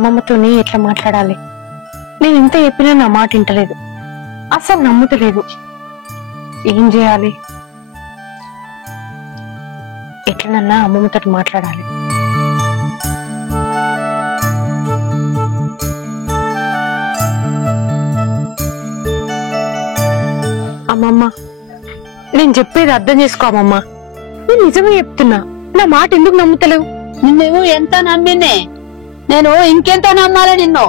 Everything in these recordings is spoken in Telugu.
అమ్మమ్మతోని ఎట్లా మాట్లాడాలి? నేను ఎంత చెప్పినా నా మాట వింటలేదు, అసలు నమ్ముతలేదు. ఏం చేయాలి? ఎట్లనన్నా అమ్మమ్మతో మాట్లాడాలి. అమ్మమ్మ, నేను చెప్పేది అర్థం చేసుకో అమ్మమ్మ. నేను నిజమే చెప్తున్నా, నా మాట ఎందుకు నమ్ముతలేవు? నిన్ను ఎంత నమ్మినే, నేను ఇంకెంత నమ్మాలి? నిన్ను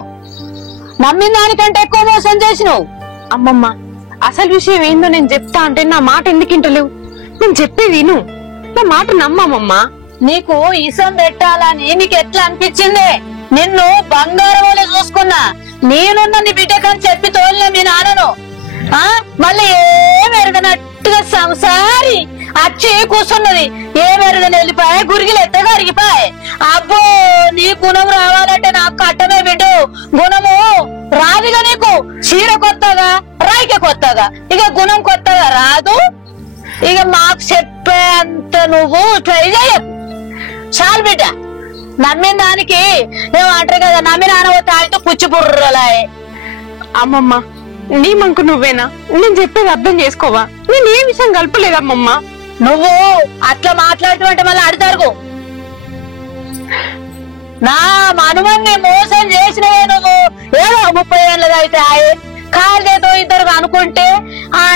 నమ్మిన దానికంటే ఎక్కువ మోసం చేసినావు. అమ్మమ్మ, అసలు విషయం ఏందో నేను చెప్తా అంటే నా మాట ఎందుకు వింటలేవు? నేను చెప్పేది విను, నా మాట నమ్మమ్మా. నీకు ఇసం పెట్టాలని నీకు ఎట్లా అనిపించింది? నిన్ను బంగారం వల్ల చూసుకున్నా, నేనున్న నీ బిడ్డకని చెప్పి తోలిన మీ నాన్నను మళ్ళీ ఏం ఎరగనట్టుగా సంసారి అచ్చి కూర్చున్నది. ఏం ఎరగని వెళ్ళిపోయా, గురిగిలు ఎత్తగా అరిగిపోయి. అబ్బో, నీ గుణం రావాలంటే నాకు కట్టమే బిడ్డు. గుణము రాదుగా నీకు. చీర కొత్తగా, రాయిక కొత్తగా, ఇక గుణం కొత్తగా రాదు. ఇక మాకు చెప్పే అంత నువ్వు ట్రై చేయకు. చాలు బిడ్డ, నమ్మిన దానికి ఏమంటారు కదా, నమ్మిన తాగితే పుచ్చి బుర్రలాయే. అమ్మమ్మ, నీ మంకు నువ్వేనా? నేను చెప్పేది అర్థం చేసుకోవా? నేను ఏ విషయం కలపలేదమ్మమ్మ. నువ్వు అట్లా మాట్లాడుతుంటే మళ్ళీ అడతారు. నా మనుమన్ని మోసం చేసినవే నువ్వు. ఏదో 30 ఏళ్ళది అయితే కాళ్ళతో ఇద్దరు అనుకుంటే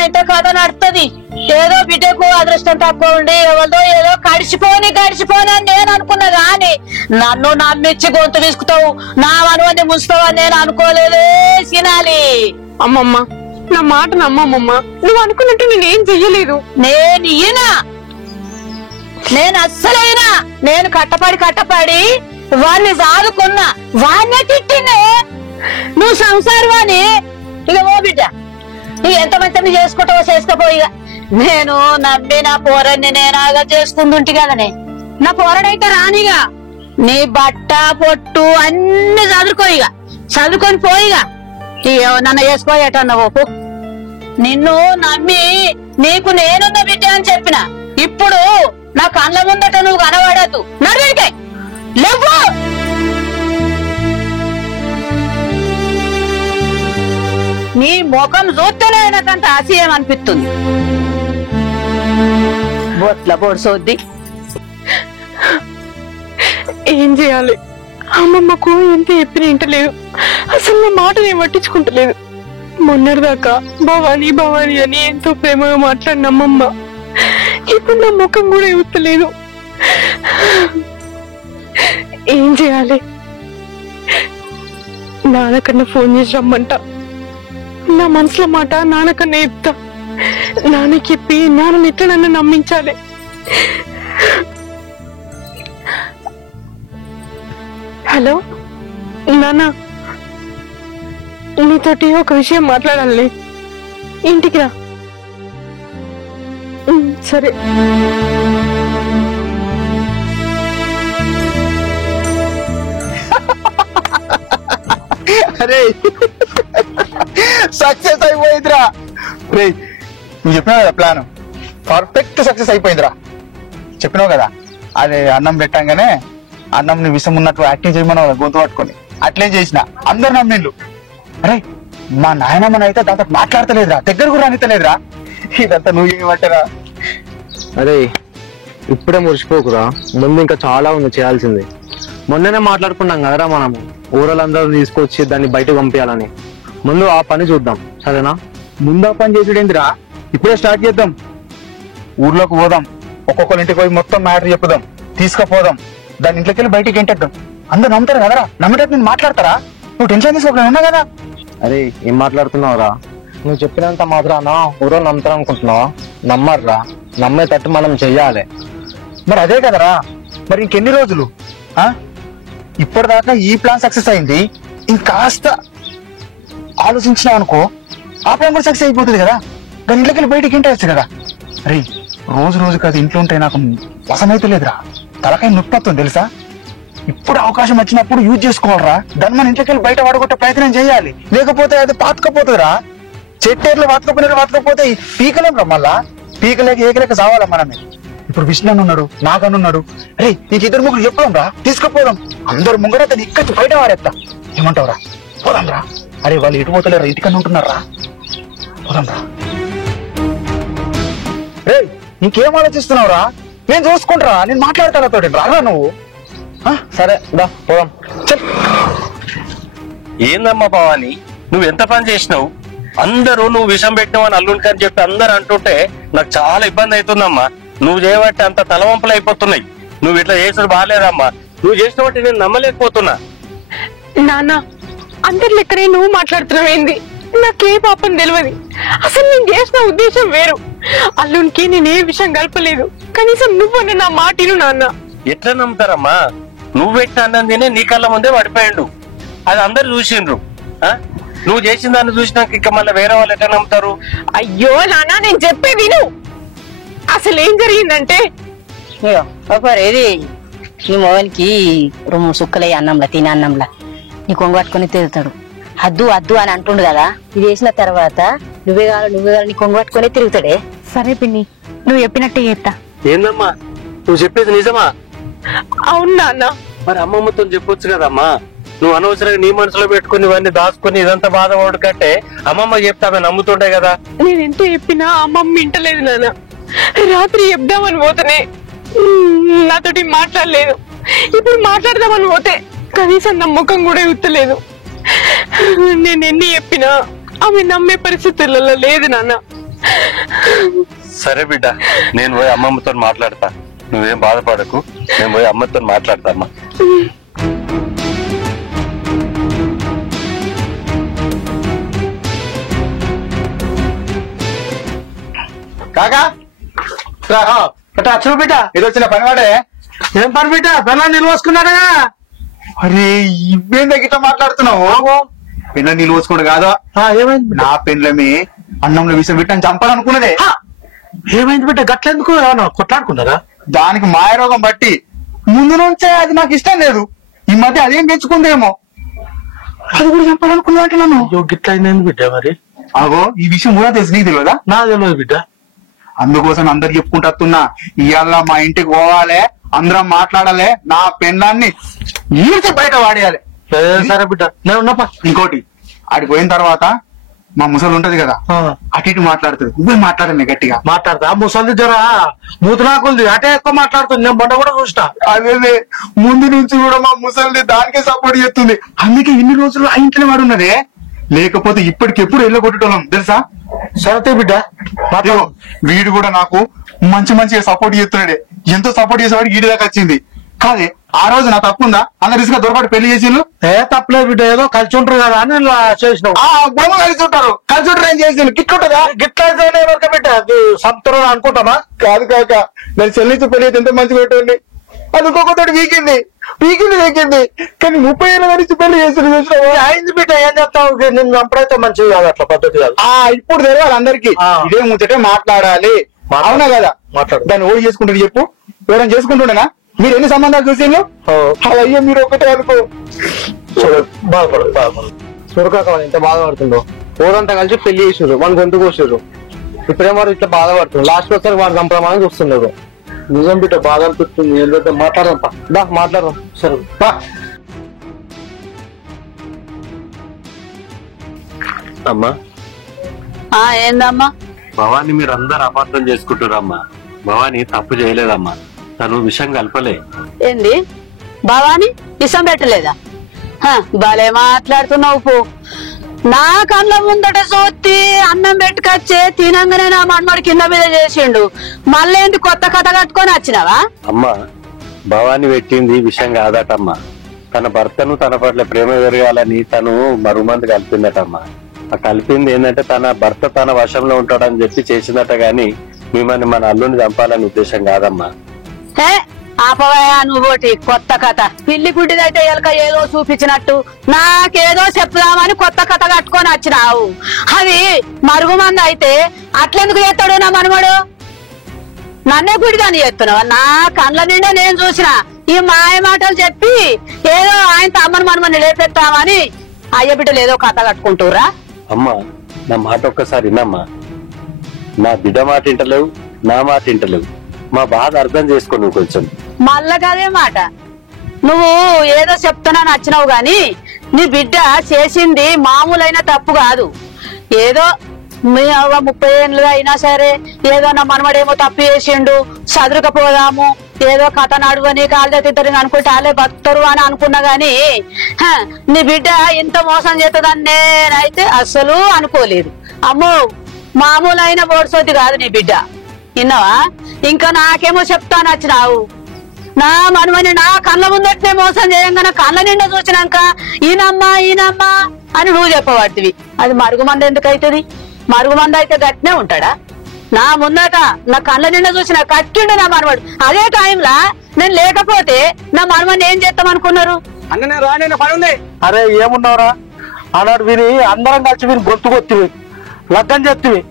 ఇంత కథ నడుతుంది. ఏదో బిడ్డకు అదృష్టం తక్కువ ఉండి ఎవరితో ఏదో గడిచిపోని అని నేను అనుకున్నా గాని, నన్ను నమ్మిచ్చి గొంతు విసుకుతావు, నా మనుమన్ని ముంచుతావు అని నేను అనుకోలేదే సినాలి. అమ్మమ్మ, నా మాట నమ్మమ్మమ్మ. నువ్వు అనుకున్నట్టు నేనేం చెయ్యలేదు. నేను అస్సలైనా నేను కట్టపడి వాడిని సాదుకున్నా, వాడినే తిట్టినే. నువ్వు సంసారి వాణి. ఇక ఓ బిడ్డ, ఇక ఎంత మంచిని చేసుకుంటావో చేసుకోపో. ఇక నేను నమ్మి నా పోరన్ని నేనాగా చేసుకుంటుంటి కదనే. నా పోరడైతే రానిగా నీ బట్ట పొట్టు అన్ని చదువుకో. ఇక చదువుకొని పోయిగా నన్ను చేసుకోయటన్నావు. నిన్ను నమ్మి నీకు నేనున్న బిడ్డ అని చెప్పిన. ఇప్పుడు నా కళ్ళ ముందట నువ్వు కనబడద్దు. నడికే లేవు. నీ ముఖం చూస్తేనే నాకంత ఆశయం అనిపిస్తుంది. బొట్ల పొడిసొద్ది. ఏం చేయాలి? అమ్మమ్మకు ఎంత చెప్పిన ఇంటలేదు. అసలు నా మాట నేను పట్టించుకుంటలేదు. మొన్నటిదాకా భవానీ భవానీ అని ఎంతో ప్రేమగా మాట్లాడిన అమ్మమ్మ ఇప్పుడు నా ముఖం కూడా ఇవ్వలేదు. ఏం చేయాలి? నాన్నకన్నా ఫోన్ చేసి రమ్మంట. నా మనసులో మాట నాన్నకన్నా చెప్తా. నాన్నకి చెప్పి నాన్నని ఎట్లా నన్ను నమ్మించాలి. హలో నాన్న, నీతోటి ఒక విషయం మాట్లాడాలి. ఇంటికి రా. సరే. అరే సక్సెస్ అయిపోయిందిరా. రే, నువ్వు చెప్పినావు కదా ప్లాన్, పర్ఫెక్ట్ సక్సెస్ అయిపోయిందిరా. చెప్పినావు కదా, అదే అన్నం పెట్టంగానే అన్నంని విషం ఉన్నట్టు యాక్టింగ్ చేయమన్నావు కదా, గొంతు పట్టుకొని. అట్లేం చేసిన అందరు నమ్మిండ్లు. అరే, మా నాయనమ్మనైతే దాంతో మాట్లాడతలేదురా, దగ్గర కూడా రానితలేదురా. ఇదంతా నువ్వేమంటారా? అరే, ఇప్పుడే మురిసిపోకురా, ముందు ఇంకా చాలా ఉంది చేయాల్సింది. మొన్ననే మాట్లాడుకున్నాం కదరా మనము, ఊరలందరూ తీసుకొచ్చి దాన్ని బయటకు పంపించాలని. ముందు ఆ పని చూద్దాం, సరేనా? ముందు ఆ పని చేసుడేందిరా, ఇప్పుడే స్టార్ట్ చేద్దాం. ఊర్లోకి పోదాం, ఒక్కొక్కరి ఇంటికి పోయి మొత్తం మ్యాటర్ చెప్పుదాం, తీసుకుపోదాం, దాని ఇంట్లోకి వెళ్ళి బయటికి ఏంటేద్దాం. అందరు నమ్ముతారు కదరా, నమ్మేటట్టు నేను మాట్లాడతారా? నువ్వు టెన్షన్ తీసుకో, ఉన్నా కదా. అరే, ఏం మాట్లాడుతున్నావురా? నువ్వు చెప్పినంత మాత్రాన ఊరో నమ్ముతారు అనుకుంటున్నావా? నమ్మర్రా, నమ్మేటట్టు మనం చెయ్యాలి. మరి అదే కదరా, మరి ఇంకెన్ని రోజులు? ఇప్పటిదాకా ఈ ప్లాన్ సక్సెస్ అయింది, ఇంకాస్త ఆలోచించినావు అనుకో, ఆ ప్లాన్ కూడా సక్సెస్ అయిపోతుంది కదా. దాని ఇంట్లోకి వెళ్ళి బయటికి ఏంటేస్తుంది కదా. అరే, రోజు రోజుకి అది ఇంట్లో ఉంటే నాకు వసమైతే లేదురా, తలకాయ నొప్పి వస్తుంది తెలుసా. ఇప్పుడు అవకాశం వచ్చినప్పుడు యూజ్ చేసుకోవాలరా. దాన్ని మన ఇంట్లోకి వెళ్ళి బయట వాడుకుంటే ప్రయత్నం చేయాలి, లేకపోతే అది పాతుకపోతుందిరా. చెట్టేర్లు వాతకపోయినా వాతకపోతే పీకలేం రా. మళ్ళా పీకలేక ఏకలేక చావాలా మనమే. ఇప్పుడు విష్ణు అని ఉన్నాడు, నాగన్ ఉన్నాడు. అరే నీకు ఇద్దరు ముగ్గురు చెప్పడం రా, తీసుకుపోదాం. అందరు ముంగర అతను ఇక్కడి బయట వాడేస్తా. ఏమంటావురా? పోదాం రా. అరే వాళ్ళు ఎటు పోతలేరు, ఇంటికన్నా ఉంటున్నారా? పోదాం రా. రే ఇంకేం ఆలోచిస్తున్నావురా? నేను చూసుకుంటారా, నేను మాట్లాడతాను తోటి. రారా నువ్వు. సరే దా పోదాం. ఏందమ్మా భవాని, నువ్వు ఎంత పని చేసినావు? అందరూ నువ్వు విషం పెట్టినావు అని అల్లునికి అని చెప్పి అందరు అంటుంటే నాకు చాలా ఇబ్బంది అవుతుందమ్మా. నువ్వు చేయబట్టి అంత తలవంపులు అయిపోతున్నాయి. నువ్వు ఇట్లా చేసుడు బాగాలేదమ్మా. నువ్వు చేసిన బట్టి నేను నమ్మలేకపోతున్నా. నాన్న అందరి లెక్కనే నువ్వు మాట్లాడుతున్నావేంది? నాకే పాపం తెలియదు. అసలు నేను చేసిన ఉద్దేశం వేరు. అల్లునికి నేను ఏ విషయం కలపలేదు. కనీసం నువ్వు నా మాటిను నాన్న. ఎట్లా నమ్ముతారమ్మా? నువ్వు పెట్టిన అన్నం తినే నీ కళ్ళ ముందే పడిపోయిండు. అది అందరు చూసిండ్రు. నువ్వు చేసిన దాన్ని చూసినాక ఇంకా మళ్ళీ వేరే వాళ్ళు ఎట్లా నమ్ముతారు? అయ్యో నాన్న, నేను చెప్పే విను. అసలు ఏం జరిగిందంటే ఏది ఈ మోహన్కి రొమ్ము సుక్కలే అన్నంలా తినే అన్నంలా నీ కొంగు పట్టుకుని తిరుగుతాడు. అద్దు అద్దు అని అంటుండు కదా. ఇది వేసిన తర్వాత నువ్వే కావాలి నీ కొంగు పట్టుకుని తిరుగుతాడే. సరే పిన్ని, నువ్వు చెప్పినట్టే చేస్తా. ఏందమ్మా నువ్వు చెప్పేది నిజమా? అవును నాన్న. మరి అమ్మమ్మతో చెప్పొచ్చు కదమ్మా. నువ్వు అనవసరంగా నీ మనసులో పెట్టుకుని ఇవన్నీ దాచుకుని ఇదంతా బాధపడు కంటే అమ్మమ్మ చెప్తా ఆమె నమ్ముతుండే కదా. నేను ఎంత చెప్పినా అమ్మమ్మ వింటలేదు నాన్న. రాత్రి చెప్దామని పోతేనే నాతోటి మాట్లాడలేదు. ఇప్పుడు మాట్లాడదామని పోతే కనీసం నా ముఖం కూడా ఎత్తలేదు. నేను ఎన్ని చెప్పినా ఆమె నమ్మే పరిస్థితులలో లేదు నాన్న. సరే బిడ్డ, నేను పోయి అమ్మమ్మతో మాట్లాడతా. నువ్వేం బాధపడకు, నేను పోయి అమ్మతో మాట్లాడతా. అమ్మా కాకా అచ్చు బిడ్డ, ఇది వచ్చిన పనివాడే. ఏం పని బిడ్డ? పిల్లలు నిలవసుకున్నాడా? అరే ఇవేం దగ్గర మాట్లాడుతున్నావు? పెన్న నీళ్ళు పోసుకుంటు కాదు. ఏమైంది? నా పెన్లమే అన్నంలో విషయం పెట్టని చంపాలనుకున్నదే. ఏమైంది బిడ్డ? గట్లెందుకు కొట్లాడుకున్నారా? దానికి మాయరోగం బట్టి ముందు నుంచే అది నాకు ఇష్టం లేదు. ఈ మధ్య అదేం పెంచుకుందేమో, అది కూడా చంపాలనుకున్నా నన్ను. గిట్ల అయింది బిడ్డ. మరి అగో ఈ విషయం కూడా తెలుసు, నీకు తెలియదా? నా తెలియదు బిడ్డ. అందుకోసం అందరు చెప్పుకుంటున్నా, ఇవాళ మా ఇంటికి పోవాలి, అందరం మాట్లాడాలి, నా పెండాన్ని ఈడ్చి బయట వాడేయాలి. సరే బిడ్డ, నేను ఉన్నప్ప. ఇంకోటి, ఆడికి పోయిన తర్వాత మా ముసలు ఉంటది కదా, అటు ఇటు మాట్లాడుతుంది. నువ్వే మాట్లాడండి గట్టిగా. మాట్లాడతా ముసలి జరా మూతనాకులది అటే ఎక్కువ మాట్లాడుతుంది. నేను బండ కూడా చూసిన. అదే ముందు నుంచి కూడా మా ముసలిది దానికే సపోర్ట్ చేస్తుంది. అందుకే ఇన్ని రోజులు ఆ ఇంట్లోనే వాడున్నదే. లేకపోతే ఇప్పటికెప్పుడు వెళ్ళగొట్టేటోళ్ళం తెలుసా? సరే బిడ్డ, వీడు కూడా నాకు మంచి మంచిగా సపోర్ట్ చేస్తున్నాడే. ఎంతో సపోర్ట్ చేసేవాడు వీడి దాకా వచ్చింది. కాదే ఆ రోజు నా తప్పుందా? అందరు రిస్క్ దొరకటి పెళ్లి చేసిండ్రు. తప్పలేదు బిడ్డ, ఏదో కలిసి ఉంటారు కదా అని చేసినావు. బొమ్మ కలిసి ఉంటారు, కలిసి ఉంటారు ఏం చేసిండు? గిట్లుంటదా? గిట్ల బిడ్డ సంతరం అనుకుంటామా? కాదు కాక, నేను చెల్లించి పెళ్లి అయితే ఎంత మంచిగా పెట్టండి. అది ఇంకొకతోటి వీకింది కానీ 30 ఏళ్ళ నుంచి పెళ్లి చేసింది. అయింది బిడ్డ, ఏం చెప్తావు? నేను అప్పుడైతే మంచిది కాదు, అట్లా పద్ధతి కాదు. ఇప్పుడు తెలియాలి అందరికి. ఇదే ముచ్చటే మాట్లాడాలి, అవునా కదా? మాట్లాడు. దాన్ని ఓడి చేసుకుంటాడు చెప్పు. ఎవరైనా చేసుకుంటుండేనా? మీరు ఎన్ని సంబంధాలు చూసిండ్రు? అయ్యో మీరు ఒకటే అనుకో. బాధపడదు చూడకాక ఎంత బాధపడుతుండో. ఊరంతా కలిసి పెళ్లి చేసారు, మన గొంతు కోసారు. ఇప్పుడేమో ఇట్లా బాధపడుతుంది. లాస్ట్ వచ్చారు వాడు సంప్రమాణం చూస్తున్నారు. నిజం బిడ్డ, బాధ అనిపిస్తుంది. ఏంటంటే మాట్లాడదాం మాట్లాడదాం. సరే అమ్మా. ఏందమ్మా? భవాని మీరు అందరు అపార్థం చేసుకుంటున్నారమ్మా. భవాని తప్పు చేయలేదమ్మా, తను విషయం కలపలే. ఏంది భవాని విషం పెట్టలేదా? భలే మాట్లాడుతున్నావు పో. నా కళ్ళ ముందట చూసి అన్నం పెట్టుకొచ్చే తినంగానే నా మన్మడు కింద మీద చేసిండు. మళ్ళీ ఏంటి కొత్త కథ కట్టుకొని వచ్చినావా? అమ్మా భవాని పెట్టింది విషయం కాదటమ్మా. తన భర్తను తన పట్ల ప్రేమ పెరగాలని తను మరుమంది కలిపిందటమ్మా. ఆ కలిపింది ఏంటంటే తన భర్త తన వశంలో ఉంటాడని చెప్పి చేసిందట గాని మిమ్మల్ని మన అల్లుని చంపాలని ఉద్దేశం కాదమ్మా. ఆపవయా నువ్వోటి కొత్త కథ. పిల్లి గుడ్డిదైతే ఎలక ఏదో చూపించినట్టు నాకేదో చెప్దామని కొత్త కథ కట్టుకొని వచ్చినావు. అవి మరుగుమంది అయితే అట్లెందుకు చేస్తాడు నా మనమడు? నన్నే గుడిదాన్ని చేస్తున్నావా? నా కళ్ళ నిండా నేను చూసిన ఈ మాయ మాటలు చెప్పి ఏదో ఆయన అమ్మని మనమని లేపెత్తామని అయ్య బిడ్డలు ఏదో కథ కట్టుకుంటురా. అమ్మా నా మాట ఒక్కసారి విన్నమ్మా. నా బిడ్డ మాట ఇంటలేవు, నా మాట ఇంటలేవు. మా బాధ అర్థం చేసుకో నువ్వు కొంచెం. మళ్ళా కదే మాట. నువ్వు ఏదో చెప్తానని వచ్చినావు గాని నీ బిడ్డ చేసింది మామూలైన తప్పు కాదు. ఏదో మీ అవ్వ 30 ఏళ్ళుగా అయినా సరే ఏదో నా మనమడేమో తప్పు చేసిండు, చదురుకపోదాము, ఏదో కథ నడువని కాళ్ళ తిద్దరు అనుకుంటే వాళ్ళే బతుకుతారు అని అనుకున్నా గాని నీ బిడ్డ ఇంత మోసం చేస్తుందని నేనైతే అస్సలు అనుకోలేదు. అమ్మో, మామూలైన బోడ్సోతి కాదు నీ బిడ్డ. విన్నావా? ఇంకా నాకేమో చెప్తాను వచ్చినావు. నా మనమని నా కళ్ళ ముందట్నే మోసం చేయంగా కళ్ళ నిండా చూసినాక ఈయనమ్మా ఈయనమ్మా అని నువ్వు చెప్పబడుతుంది. అది మరుగుమంది ఎందుకు అవుతుంది? మరుగుమంది అయితే గట్టినే ఉంటాడా? నా ముందట నా కళ్ళ నిండా చూసిన కట్టిండు నా మనవాడు. అదే టైంలా నేను లేకపోతే నా మనమని ఏం చేస్తాం అనుకున్నారు? అన్న రానే పని ఉంది. అరే ఏమున్నావురా, ఆనాడు విని అందరం కలిసి విని గొంతు కొత్తివి, లగ్గం చెప్తివి.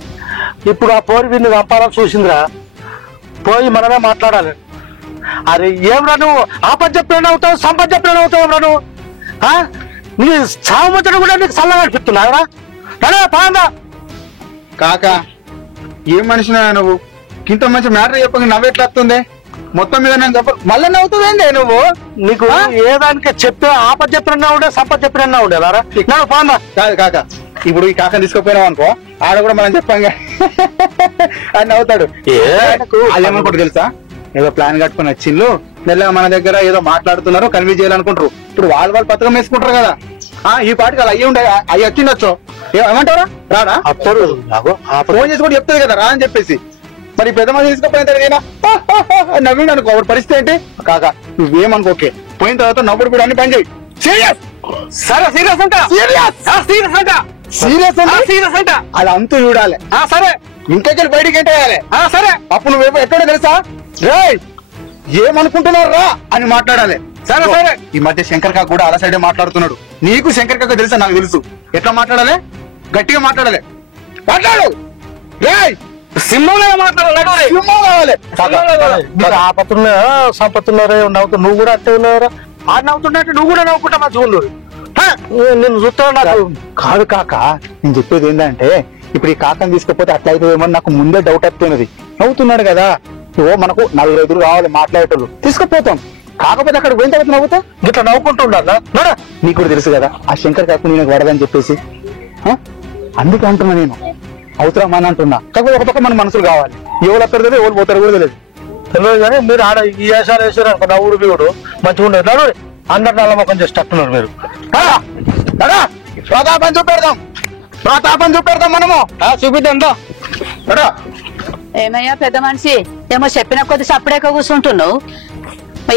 ఇప్పుడు ఆ పోరి విని చంపాలని చూసిందిరా. పోయి మనమే మాట్లాడాలి. అరే ఏమ్రా నువ్వు ఆపద చెప్పిన అవుతావు, సంపద చెప్పిన అవుతావు రా నువ్వు. నీ సామర్థ్యం కూడా నీకు చల్లగా అనిపిస్తున్నావురా. పాందా కాక ఏం మనిషినా నువ్వు? ఇంత మంచి మ్యాటర్ చెప్పక నవ్వెట్లా వస్తుంది? మొత్తం మీద నేను చెప్ప మళ్ళీ నవ్వుతుందండి నువ్వు. నీకు ఏ దానికి చెప్తే ఆపద చెప్పినా ఉండే, సంపద చెప్పినా ఉండే రారా. పాందా కాదు కాక, ఇప్పుడు ఈ కాకని తీసుకుపోయినావు అనుకో, ఆడ కూడా మనం చెప్పంగా అని నవ్వుతాడు. అదేమనుకుంటారు తెలుసా, ఏదో ప్లాన్ కట్టుకుని వచ్చిండ్రు, మెల్లగా మన దగ్గర ఏదో మాట్లాడుతున్నారు, కన్విన్స్ చేయాలనుకుంటారు. ఇప్పుడు వాళ్ళు పథకం వేసుకుంటారు కదా. ఈ పాటికి అలా అయ్యి ఉండే అయ్యి వచ్చిండొచ్చు. ఏమంటారా? రాడా? ఫోన్ చేసి కూడా చెప్తుంది కదా రా అని చెప్పేసి. మరి పెద్ద మంది తీసుకుపోయిన నవ్విండు అనుకో, పరిస్థితి ఏంటి? కాక నువ్వేమనుకోకే, పోయిన తర్వాత నవ్వుడు కూడా అన్ని పని చేయి. సీరియస్ సీరియస్ అంట, సీరియస్ అంట, సీరియస్ అంట. అది అంతూ చూడాలి. సరే, ఇంకెక్కడి బయటికి ఎంటేయాలి. సరే, అప్పుడు నువ్వేమో ఎక్కడో తెలుసా, రే ఏమనుకుంటున్నారు రా అని మాట్లాడాలి. సరే సరే. ఈ మధ్య శంకర్ కాక కూడా అలా సైడే మాట్లాడుతున్నాడు. నీకు శంకర్ కాక తెలుసా? నాకు తెలుసు. ఎట్లా మాట్లాడాలి? గట్టిగా మాట్లాడాలి. మాట్లాడు రే, సింహంలో మాట్లాడాలి. సింహం కావాలి. ఆపత్తున్నా సంపత్తున్నారే నవ్వుతూ నువ్వు కూడా అట్టే ఉన్నావురా. ఆ నవ్వుతున్నట్టు నువ్వు కూడా నవ్వుకుంటా మా చూడు. నేను చూస్తా నాకు కాదు కాక. నేను చెప్పేది ఏంటంటే, ఇప్పుడు ఈ కాకని తీసుకపోతే అట్లా అవుతుందేమో నాకు ముందే డౌట్ వస్తున్నది. నవ్వుతున్నాడు కదా, మనకు 4-5 కావాలి మాట్లాడేటోళ్ళు, తీసుకుపోతాం. కాకపోతే అక్కడ పోయిన తర్వాత నవ్వుతా ఇట్లా నవ్వుకుంటూ ఉండాలా? నీకు కూడా తెలుసు కదా ఆ శంకర్ కాకు నేను పడదని చెప్పేసి. అందుకే అంటున్నా నేను, అవసరం అని అంటున్నా. కాకపోతే ఒక పక్క మన మనసులు కావాలి. ఎవరు అక్కడ తెలియదు, ఎవరు పోతారు కూడా తెలియదు. తెలియదు కానీ మీరు ఆడ ఈ వేషాలు వేసారు అనుకో, నా ఊరు కూడా మంచిగా ఉండదు. నడు అందరు నల్ల మొక్కం చేసి తట్టున్నారు మీరు. ప్రతాపం చూపెడదాం, ప్రతాపం చూపెడదాం మనము. చూపిద్దాం. ఏమయ్యా పెద్ద మనిషి, ఏమో చెప్పిన కొద్ది సప్పుడేక కూర్చుంటున్నావు,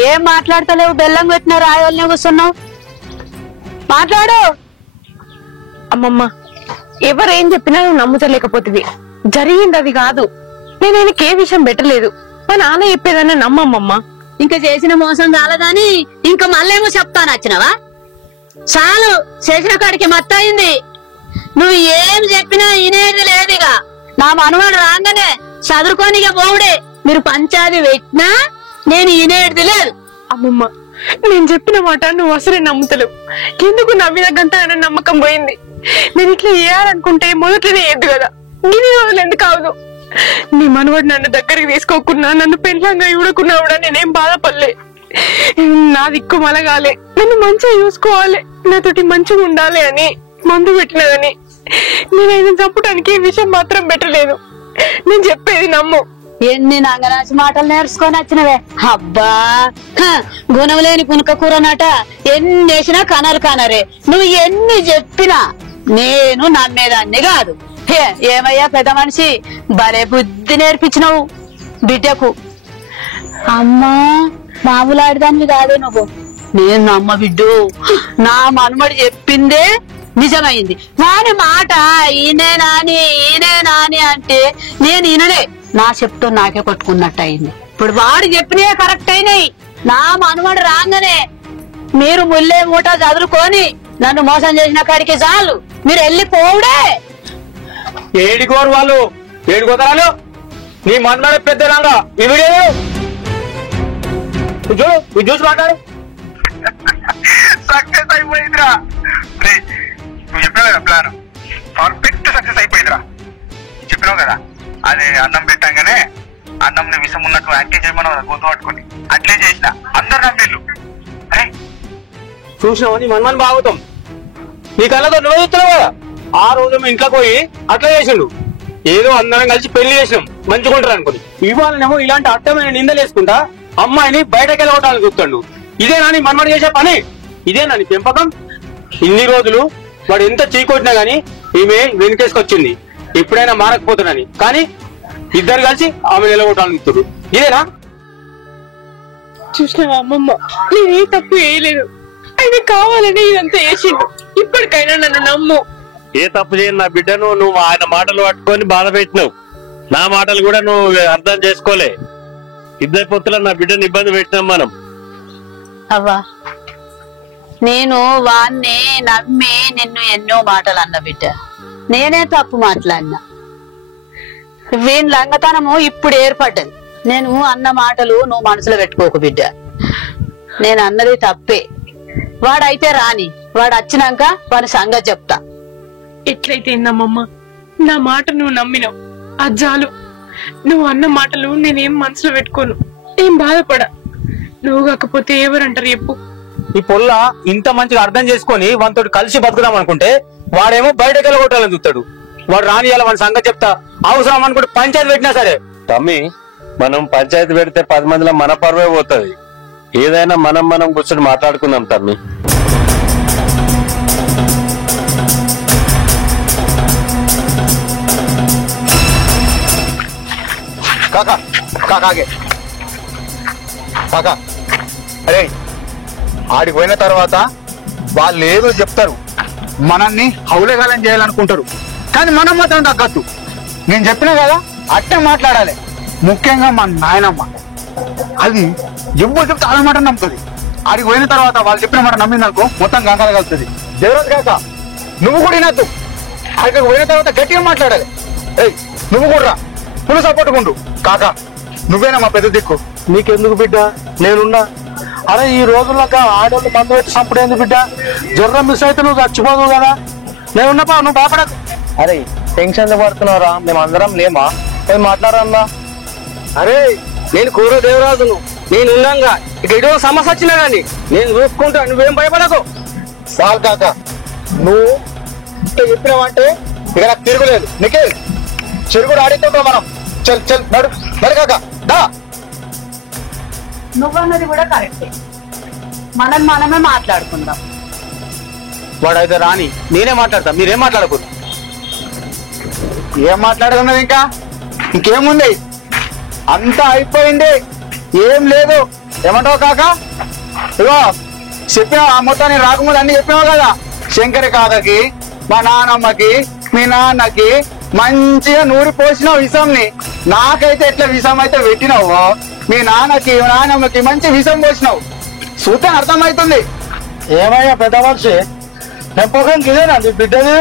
ఏం మాట్లాడతలేవు? బెల్లం పెట్టిన రాయల్ని కూర్చున్నావు, మాట్లాడు. అమ్మమ్మ, ఎవరేం చెప్పినా నువ్వు నమ్ముతలేకపోతుంది. జరిగింది అది కాదు. నేను ఆయనకి ఏ విషయం పెట్టలేదు. మా నాన్న చెప్పేదన్నా నమ్మమ్మమ్మ. ఇంకా చేసిన మోసం కాలదని ఇంకా మళ్ళేమో చెప్తాను వచ్చినవా? చాలు, చేసిన కాడికి మత్తయింది. నువ్వు ఏం చెప్పినా వినేది లేదుగా. నా మనవాడు రాగానే చదువుకోనిగా పోవుడే. మీరు పంచాది పెట్టినా నేను వినేది లేదు. అమ్మమ్మ, నేను చెప్పిన మాట నువ్వు అసలే నమ్ముతలేవు. ఎందుకు నా మీద గంత నమ్మకం పోయింది? నేను ఇట్లా చేయాలనుకుంటే మొదట్లోనే ఏద్దు కదా. ఇన్ని రోజులు ఎందుకు అవదు? నీ మనవాడు నన్ను దగ్గరికి తీసుకోకున్నా, నన్ను పెండ్లంగా ఇవ్వకున్నా కూడా నేనేం బాధపడలే. నా దిక్కు మలగాలి, నన్ను మంచిగా చూసుకోవాలి, నాతోటి మంచిగా ఉండాలి అని మందు పెట్టినదని. నేను ఆయన చంపడానికి ఈ విషయం మాత్రం పెట్టలేదు. నేను చెప్పేది నమ్ము. ఎన్ని నంగరాజు మాటలు నేర్చుకొని వచ్చినవే. అబ్బా, గుణం లేని పునక కూరనట. ఎన్ని వేసినా కనరు కనరే. నువ్వు ఎన్ని చెప్పినా నేను నమ్మేదాన్ని కాదు. ఏమయ్యా పెద్ద మనిషి, భలే బుద్ధి నేర్పించినవు బిడ్డకు. అమ్మా, మామూలు ఆడిదాన్ని కాదే నువ్వు. నేను నమ్మ బిడ్డు. నా మనమడి చెప్పిందే నిజమైంది. వాని మాట ఈయనే నాని అంటే నేను ఈయనలే. నా చెప్తూ నాకే కొట్టుకున్నట్టు అయింది. ఇప్పుడు వాడు చెప్పినే కరెక్ట్ అయినాయి. నా మనవడు రాగానే మీరు ముల్లే మూట చదువుకొని నన్ను మోసం చేసిన కాడికి చాలు, మీరు వెళ్ళిపోవుడే. ఏడికోరు వాళ్ళు, ఏడుకోతారు. నీ మనవాడే పెద్దలాగా ఇవి చూసి మాట్లాడు. సక్సెస్ అయిపోయిందిరా. నువ్వు చెప్పావు కదా ప్లాన్, పర్ఫెక్ట్ సక్సెస్ అయిపోయిందిరా. చెప్పినావు కదా, అది అన్నం పెట్టంగానే అన్నంని విషం ఉన్నట్టు యాక్టింగ్ చేయమని గొంతు పట్టుకొని అట్లే చేసిన అందరు నమ్మేళ్ళు. అరే చూసినావు నీ మనమని బాగుతాం నీ కళ్ళతో నువ్వే చూస్తున్నావు కదా. ఆ రోజు మీ ఇంట్లోకి పోయి అట్లా చేసిండు. ఏదో అందరం కలిసి పెళ్లి చేసినాం మంచుకుంటారు అనుకుని. ఇవాళనేమో ఇలాంటి అర్థమైన నిందలు వేసుకుంటా అమ్మాయిని బయటకి వెళ్ళగొట్టాలని చూస్తాడు. ఇదేనా నీ మనమని చేసే పని? ఇదేనా నీ పెంపకం? ఇన్ని రోజులు వాడు ఎంత చీకొట్టినా గానీ ఈమె వెనుకేసుకొచ్చింది ఎప్పుడైనా మారకపోతున్నాని. కానీ ఇద్దరు కలిసి ఆమె నిలగొట్టాలని చూస్తారు. ఇదేనా? చూసినావా అమ్మమ్మ, నేనే తప్పు వేయలేదు. ఆయన కావాలని ఇదంతా వేసిండు. ఇప్పటికైనా నన్ను నమ్ము. ఏ తప్పు చేయను నా బిడ్డను నువ్వు ఆయన మాటలు పట్టుకొని బాధ పెట్టినావు. నా మాటలు కూడా నువ్వు అర్థం చేసుకోలే. ఇద్దరు పొత్తుల నా బిడ్డను ఇబ్బంది పెట్టినాం మనం. అవ్వా నేను వాణ్ణి నమ్మి నిన్ను ఎన్నో మాటలు అన్న బిడ్డ. నేనే తప్పు మాట్లాడినా. వీని లంగతనము ఇప్పుడు ఏర్పడ్డది. నేను అన్న మాటలు నువ్వు మనసులో పెట్టుకోకు బిడ్డ. నేను అన్నది తప్పే. వాడైతే రాని, వాడు వచ్చినాక వాని సంగతి చెప్తా. ఎట్లయితే ఏందమ్మమ్మ, నా మాట నువ్వు నమ్మినావు, అజ్జాలు. నువ్వు అన్న మాటలు నేనేం మనసులో పెట్టుకోను, ఏం బాధపడా. నువ్వు కాకపోతే ఎవరంటారు చెప్పు? ఈ పొల్ల ఇంత మంచిగా అర్థం చేసుకొని వానితోటి కలిసి బతుకుదాం అనుకుంటే వాడేమో బయటకు వెళ్ళగొట్టాలని చూస్తాడు. వాడు రానియాల వాని సంగతి చెప్తా. అవసరం అనుకుంటే పంచాయతీ పెట్టినా సరే. తమ్మి, మనం పంచాయతీ పెడితే 10 మందిలో మన పరువే పోతుంది. ఏదైనా మనం కూర్చొని మాట్లాడుకుందాం తమ్మి. కాకా కాకాగే కాకా, అరే ఆడికి పోయిన తర్వాత వాళ్ళు ఏదో చెప్తారు, మనల్ని హౌలేగాలని చేయాలనుకుంటారు. కానీ మనం మాత్రం తగ్గద్దు. నేను చెప్పినా కదా, అట్టే మాట్లాడాలి. ముఖ్యంగా మా నాయనమ్మ, అది ఎవరు చెప్తే అలా మాట నమ్ముతుంది. ఆడికి పోయిన తర్వాత వాళ్ళు చెప్పిన మాట నమ్మిందనుకో మొత్తం గంగాల కలుగుతుంది. దేవరాజు కాక, నువ్వు కూడా వినద్దు. అక్కడికి పోయిన తర్వాత గట్టిగా మాట్లాడాలి. ఏయ్ నువ్వు కూడా రా, ఫుల్ సపోర్ట్ ఉండు. కాకా నువ్వేనా మా పెద్ద దిక్కు. నీకెందుకు బిడ్డ, నేనున్నా. అరే ఈ రోజుల్లో ఆడోళ్ళు మందు పెట్టి చంపుడేంది బిడ్డ? జ్వరం మిస్ అయితే నువ్వు చచ్చిపోదు కదా. నేనున్నపా, నువ్వు బాపడకు. అరే టెన్షన్ పడుతున్నారా? మేము అందరం లేమా? పోయి మాట్లాడరా. అరే నేను కూర దేవరాజును, నేను ఉండంగా ఇక ఇదో సమస్య వచ్చినా గానీ నేను చూసుకుంటా. నువ్వేం భయపడకు. సాల్ కాక, నువ్వు ఇంత చెప్పినావంటే ఇక నాకు తిరుగులేదు. నిఖిల్ చెరుకుడు ఆడితుంటావు మనం. చల్ చల్ నడు నడు కాక దా. నువ్వన్నది కూడా కరెక్టే. మనమే మాట్లాడుకుందాం. వాడైతే రాని, నేనే మాట్లాడతా. మీరేం మాట్లాడకూడదు. ఏం మాట్లాడుతున్నది? ఇంకా ఇంకేముంది? అంతా అయిపోయింది, ఏం లేదు. ఏమంటావు కాక? ఇగో చెప్పినావు ఆ మొత్తాన్ని రాకముందు అన్ని చెప్పినావు కదా. శంకరి కాకకి, మా నానమ్మకి, మీ నాన్నకి మంచిగా నూరి పోసినావు విషంని. నాకైతే ఎట్లా విషం అయితే పెట్టినావు, మీ నాన్నకి నానమ్మకి మంచి విషం పోసినావు. చూస్తే అర్థమవుతుంది. ఏమయ్యా పెద్ద మనిషి, పెంపకం ఇదేనా నీ బిడ్డది?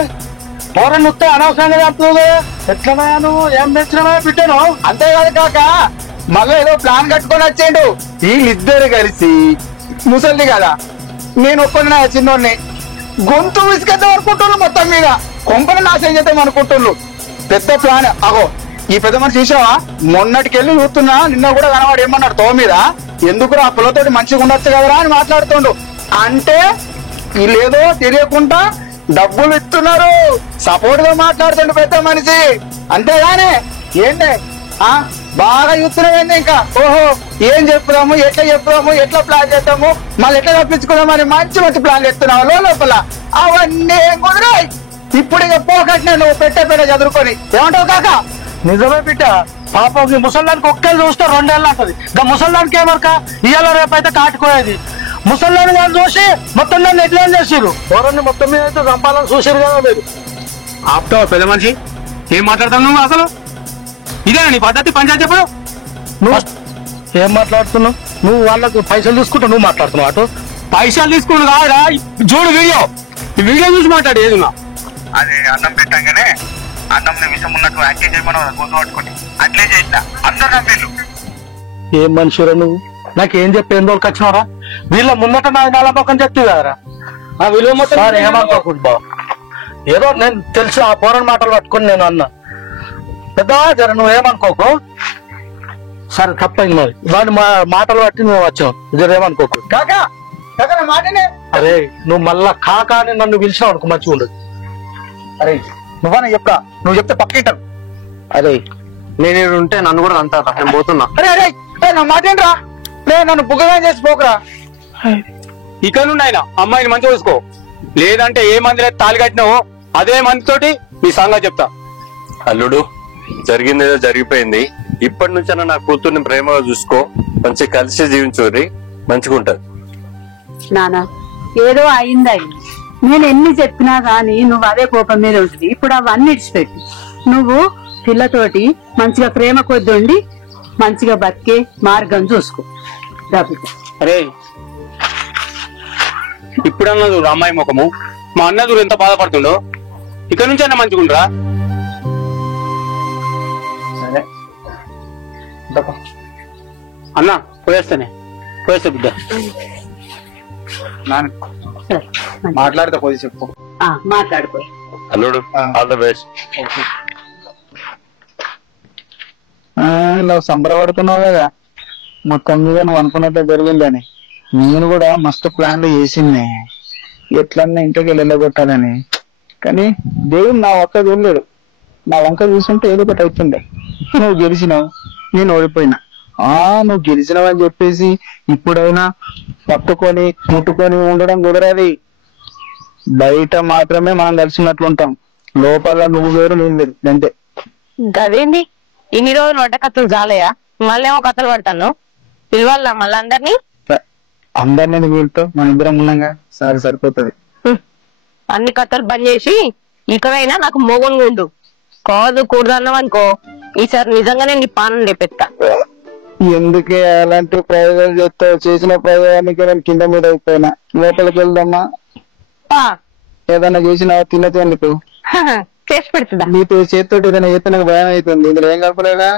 పోరని నుస్తే అనవసరంగా చంపుతుంది. ఎట్లనయ్యా నువ్వు? ఏం తెచ్చినావా బిడ్డను? అంతేకాదు కాక, మళ్ళీ ఏదో ప్లాన్ కట్టుకొని వచ్చేయండు. వీళ్ళిద్దరు కలిసి ముసలిది కదా, నేను ఒక్కడినా చిన్నోడిని గొంతు విసుకేద్దాం అనుకుంటున్నాను. మొత్తం మీద కొంపని నాశనం చేద్దాం అనుకుంటున్నాను. పెద్ద ప్లాన్. అగో ఈ పెద్ద మనిషి చూసావా, మొన్నటికెళ్ళి చూస్తున్నా, నిన్న కూడా కనవాడు ఏమన్నాడు తో మీద, ఎందుకు ఆ పిల్లతోటి మంచిగా ఉండొచ్చు కదరా అని మాట్లాడుతుండు. అంటే వీళ్ళేదో తెలియకుండా డబ్బులు ఇస్తున్నారు, సపోర్ట్ గా మాట్లాడుతుండు పెద్ద మనిషి. అంతేగానే ఏంటే బాగా చూస్తున్నామేంది ఇంకా. ఓహో ఏం చెప్పుదాము, ఎట్లా చెప్పుదాము, ఎట్లా ప్లాన్ చేద్దాము, మళ్ళీ ఎట్లా తప్పించుకుందామని మంచి మంచి ప్లాన్ చేస్తున్నావు లోపల. అవన్నీ ఏం కుదిరాయి. ఇప్పుడు ఇక పోకట్నే నువ్వు పెట్ట చదువుకొని. ఏమంటావు కాక? నిజమే బిడ్డ. పాపం ఈ ముసల్లానికి ఒక్కరు చూస్తే 2 ఏళ్ళు అంటది. ఇంకా ముసల్లానికి ఏమరక, ఇవాళ రేపైతే కాటుకోయేది. ముసల్లాని వాళ్ళు చూసి మొత్తం నన్ను ఎట్లా చేసారు. ఎవరన్నా మొత్తం మీద అయితే చంపాలని చూసారు కదా మీరు. ఆపుతావు పెద్ద మనిషి? ఏం మాట్లాడతావు నువ్వు అసలు? ఇదే నీ పద్ధతి పంచాయతీ చెప్పు. నువ్వు ఏం మాట్లాడుతున్నావు? నువ్వు వాళ్ళకు పైసలు తీసుకుంటా నువ్వు మాట్లాడుతున్నావు. అటు పైసలు తీసుకుంటు కాదా, చూడు వీడియో, ఈ వీడియో చూసి మాట్లాడు ఏదున్నా. అది అన్నం పెట్టంగానే అన్నంని విషం ఉన్నట్టు యాక్టింగ్ చేయమని గొంతు పట్టుకొని అట్లే చేసిన అందరు నమ్మేళ్ళు. ఏం మనిషిరా నువ్వు? నాకేం చెప్పి ఎన్ని రోజులకి వచ్చినారా? వీళ్ళ ముందట నా నలపకం చెప్తే కదరా ఆ విలువ మొత్తం. ఏమనుకోకుండా బావ, ఏదో నేను తెలుసు ఆ పోరాని మాటలు పట్టుకుని నేను అన్నా. పెద్ద జర నువ్వేమనుకోకు. సరే తప్పైంది మరి వాడి మాటలు బట్టి నువ్వు వచ్చావు ఇదేమనుకోకు. కాకా కాకా నా మాటనే. అరే నువ్వు మళ్ళా కాకా అని నన్ను పిలిచినావు అనుకో మంచిగా ఉండదు. అరే నువ్వనే చెప్తా, నువ్వు చెప్తే పక్కింటారు. అరే నేను ఈడ ఉంటే నన్ను కూడా అంటారా, నేను పోతున్నా. అరే అరే నా మాట ఏంట్రా, నన్ను బుగ్గగా చేసి పోకురా. ఇక నుండి ఆయన అమ్మాయిని మంచిగా చూసుకో, లేదంటే ఏ మంది తాళి కట్టినావో అదే మందితోటి నీ సంగతి చెప్తా. అల్లుడు, జరిగిందేదో జరిగిపోయింది. ఇప్పటి నుంచైనా నా కూతుర్ని ప్రేమగా చూసుకో, మంచిగా కలిసి జీవించుర్రి, మంచిగా ఉంటది. నానా ఏదో అయింది అయింది, నేను ఎన్ని చెప్పినా గాని నువ్వు అదే కోపం మీద ఉంటుంది. ఇప్పుడు అవన్నీ ఇడిచిపెట్టి నువ్వు పిల్లతోటి మంచిగా ప్రేమ కొద్ది ఉండి మంచిగా బతికే మార్గం చూసుకో. అరే ఇప్పుడన్నా చూడు అమ్మాయి ముఖము, మా అన్న చూడు ఎంత బాధపడుతుండో. ఇక నుంచి అన్న మంచిగుండ్రా. సరే అన్న పోయేస్తా బిడ్డ. మాట్లాడితే పోయి చెప్పు. మాట్లాడుకో. అల్లుడు, ఆల్ ద బెస్ట్. నువ్వు సంబరపడుతున్నావు కదా మొత్తం మీద నువ్వు అనుకున్నట్టే జరిగిందని. నేను కూడా మస్తు ప్లాన్లు చేసింది ఎట్లన్నా ఇంటికి వెళ్ళగొట్టాలని, కానీ దేవుడు నా ఒక్క చూడలేడు. నా వంక చూసుంటే ఏదో ఒకటి అవుతుండే. నువ్వు గెలిచినావు, నేను ఓడిపోయినా. నువ్వు గెలిచినావు అని చెప్పేసి ఇప్పుడైనా పట్టుకొని ముట్టుకొని ఉండడం కుదరది. బయట మాత్రమే మనం కలిసినట్లుంటాం, లోపల నువ్వు వేరు నేను వేరు అంతే. అదేంది ఇన్ని రోజులు వంట కథలు చాలయా, మళ్ళేమో కథలు పడతాను. పిలవాలా మళ్ళీ అందరినీ? అందరినీ వీళ్ళతో మన ఇద్దరం ఉన్నాగా, సరే సరిపోతుంది. అన్ని కథలు బంద్ చేసి ఇకనైనా నాకు మోగంగా ఉండు. కాదు కూడదన్నావు అనుకో, ఈసారి నిజంగానే నీ పానం లేపెత్తా. ఎందుకే అలాంటి ప్రయోగాలు చేస్తావు? చేసిన ప్రయోగానికి నేను కింద మీద అయిపోయినా. లోపలికి వెళ్దామా? ఏదన్నా చేసినా తినచేందుకు చేసి పెడుతుందా? నీతో చేతితో ఏదైనా చేస్తే నాకు భయం అవుతుంది. ఇందులో ఏం కలపలేదా?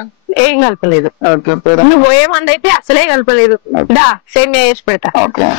ఏం కలపలేదు. ఓకే, నువ్వు పోయేమంది అయితే అసలే కలపలేదు. దా సేమ్ చేసి పెడతా. ఓకే.